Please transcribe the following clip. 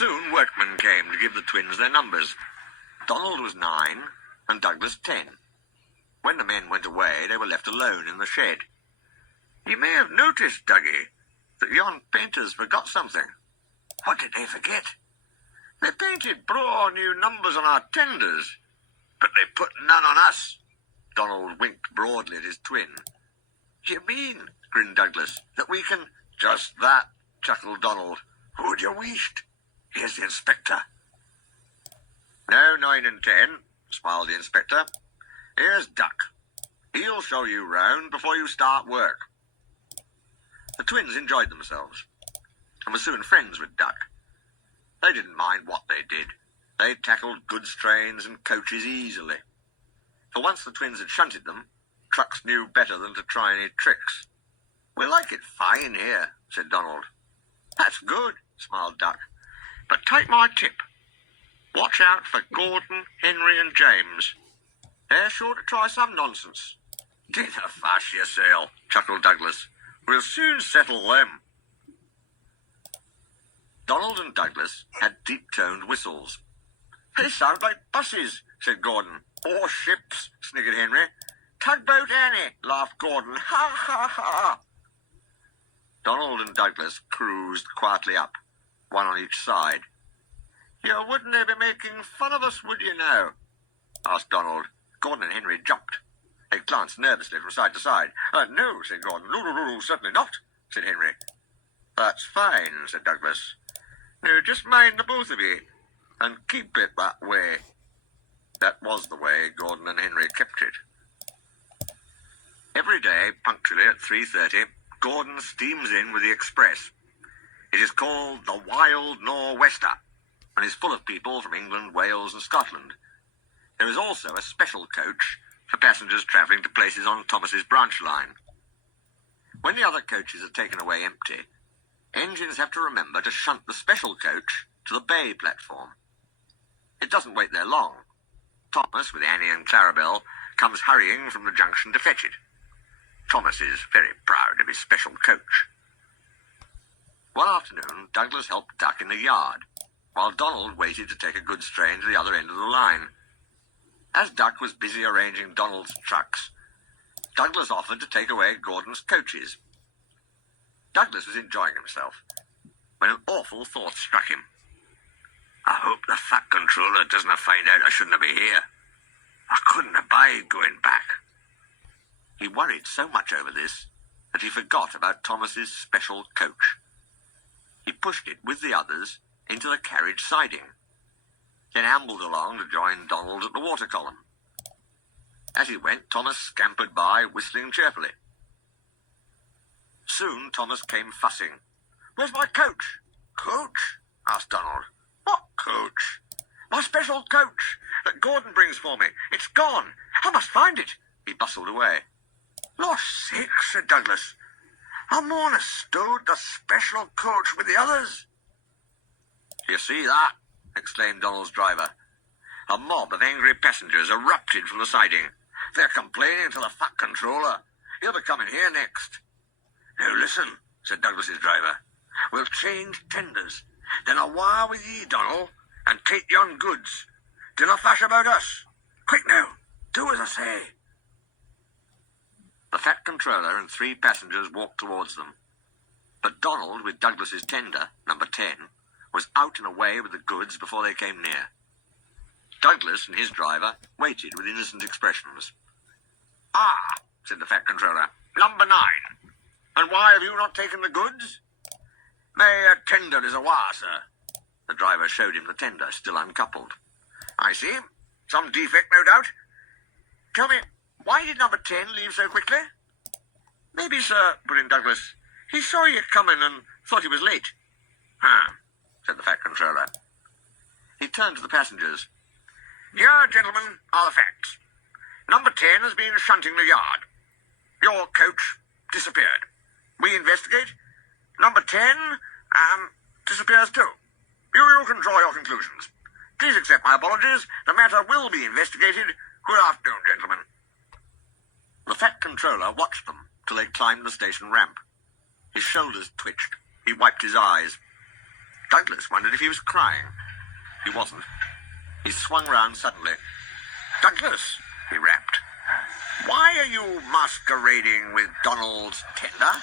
Soon workmen came to give the twins their numbers. Donald was 9 and Douglas 10. When the men went away, they were left alone in the shed. "You may have noticed, Dougie, that yon painters forgot something." "What did they forget?" "They painted braw new numbers on our tenders, but they put none on us." Donald winked broadly at his twin. "You mean," grinned Douglas, "that we can—" "Just that," chuckled Donald. "Who'd you wished? Here's the inspector." "No 9 and 10, smiled the inspector. "Here's Duck. He'll show you round before you start work." The twins enjoyed themselves and were soon friends with Duck. They didn't mind what they did. They tackled goods trains and coaches easily. For once the twins had shunted them, trucks knew better than to try any tricks. "We like it fine here," said Donald. "That's good," smiled Duck. "But take my tip. Watch out for Gordon, Henry and James. They're sure to try some nonsense." "Dinna fash yourself," chuckled Douglas. "We'll soon settle them." Donald and Douglas had deep-toned whistles. "They sound like buses," said Gordon. "Or ships," sniggered Henry. "Tugboat Annie," laughed Gordon. "Ha, ha, ha." Donald and Douglas cruised quietly up, one on each side. "You wouldn't be making fun of us, would you now?" asked Donald. Gordon and Henry jumped. They glanced nervously from side to side. "No," said Gordon. No, certainly not," said Henry. "That's fine," said Douglas. "Now just mind the both of you, and keep it that way." That was the way Gordon and Henry kept it. Every day, punctually at 3:30, Gordon steams in with the express. It is called the Wild Nor'Wester, and is full of people from England, Wales and Scotland. There is also a special coach for passengers travelling to places on Thomas's branch line. When the other coaches are taken away empty, engines have to remember to shunt the special coach to the bay platform. It doesn't wait there long. Thomas, with Annie and Clarabel, comes hurrying from the junction to fetch it. Thomas is very proud of his special coach. One afternoon, Douglas helped Duck in the yard, while Donald waited to take a goods train to the other end of the line. As Duck was busy arranging Donald's trucks, Douglas offered to take away Gordon's coaches. Douglas was enjoying himself when an awful thought struck him. "I hope the fat controller doesn't find out I shouldn't be here. I couldn't abide going back." He worried so much over this that he forgot about Thomas's special coach. He pushed it with the others into the carriage siding, then ambled along to join Donald at the water column. As he went, Thomas scampered by, whistling cheerfully. Soon Thomas came fussing. "Where's my coach?" "Coach?" asked Donald. "What coach?" "My special coach that Gordon brings for me. It's gone. I must find it." He bustled away. "Lost sakes," said Douglas. "I maun have stowed the special coach with the others." "You see that?" exclaimed Donald's driver. A mob of angry passengers erupted from the siding. "They're complaining to the fat controller. He'll be coming here next." "Now listen," said Douglas's driver. "We'll change tenders. Then I'll wire with ye, Donald, and take yon goods. Dinna fash about us. Quick now, do as I say." The fat controller and 3 passengers walked towards them. But Donald, with Douglas's tender, number 10, was out and away with the goods before they came near. Douglas and his driver waited with innocent expressions. "Ah," said the fat controller, "number 9. And why have you not taken the goods?" "My tender is awa, sir." The driver showed him the tender, still uncoupled. "I see. Some defect, no doubt. Tell me, why did number 10 leave so quickly?" "Maybe, sir," put in Douglas, "he saw you coming and thought he was late." Said the fat controller. He turned to the passengers. "Here, gentlemen, are the facts. Number 10 has been shunting the yard. Your coach disappeared. We investigate. Number 10, disappears too. You can draw your conclusions. Please accept my apologies. The matter will be investigated. Good afternoon, gentlemen." The fat controller watched them till they climbed the station ramp. His shoulders twitched. He wiped his eyes. Douglas wondered if he was crying. He wasn't. He swung round suddenly. "Douglas," he rapped, "why are you masquerading with Donald's tender?"